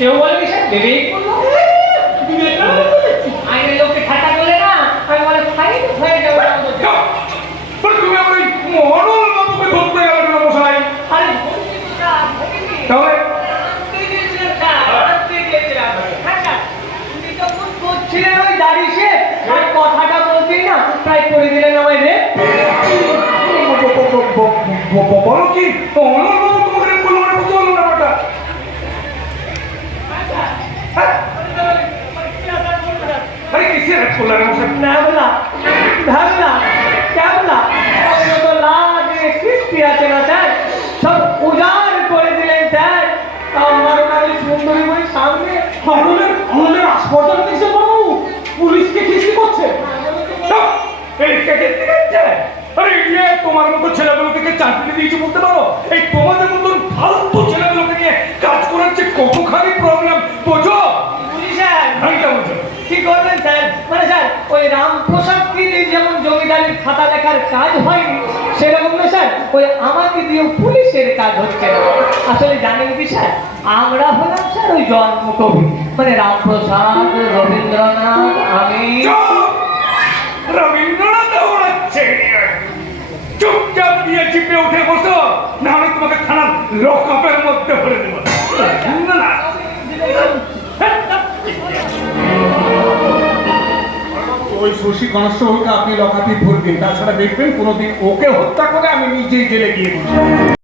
কেউ বলে স্যার ভেবেই করলো আইনের লোককে ঠাটা করলে না আমি বলে ফাইন হয়ে যাবে তুমি আমার এই মহরল বাবুকে ধরতে গেলে কেন মশাই? আরে তাহলে ছিলেন ওই দাঁড়িয়ে আর কথাটা বলতেই না প্রায় করে দিলেন আমায় রে বলো কি অনল বাবু তোমাকে বললো মানে বুঝতে পারলো না ব্যাপারটা। আরে কিসে রাগ করলা রে মশাই? না বলা ভাবনা কেমনা তো লাগে সৃষ্টি আছে না স্যার সব উজাড় করে দিলেন স্যার আমার ওনাদের সুন্দরী বই সামনে আমাদের হাসপাতাল দিয়েছে বাবু পুলিশকে খিস্তি করছে। এই কে খিস্তি করছে? আরে ইয়ে তোমার মতো ছেলেগুলোকে চাকরি দিয়েছে বলতে পারো? এই তোমাদের মতন ফালতু ছেলেগুলোকে নিয়ে কাজ করাচ্ছে কতখানি প্রবলেম বোঝো? স্যার ঘন্টা বোঝো কি করবেন স্যার মানে স্যার ওই রামপ্রসাদ কি যেমন জমিদারির খাতা লেখার কাজ হয়নি সেরকম না স্যার ওই আমাকে দিয়ে পুলিশের কাজ হচ্ছে না আসলে জানেন কি স্যার আমরা হলাম স্যার ওই জন্মকবি মানে রামপ্রসাদ রবীন্দ্রনাথ আমি রবীন্দ্রনাথ ওড়াচ্ছে চুপচাপ দিয়ে চিপে উঠে বসো না আমি তোমাকে থানার লকআপের মধ্যে ভরে দেবো। ওই শশী কনস্টেবলকে আপনি লকআপে ভরবেন তাছাড়া দেখবেন কোনোদিন ওকে হত্যা করে আমি নিজেই জেলে গিয়ে দিচ্ছি।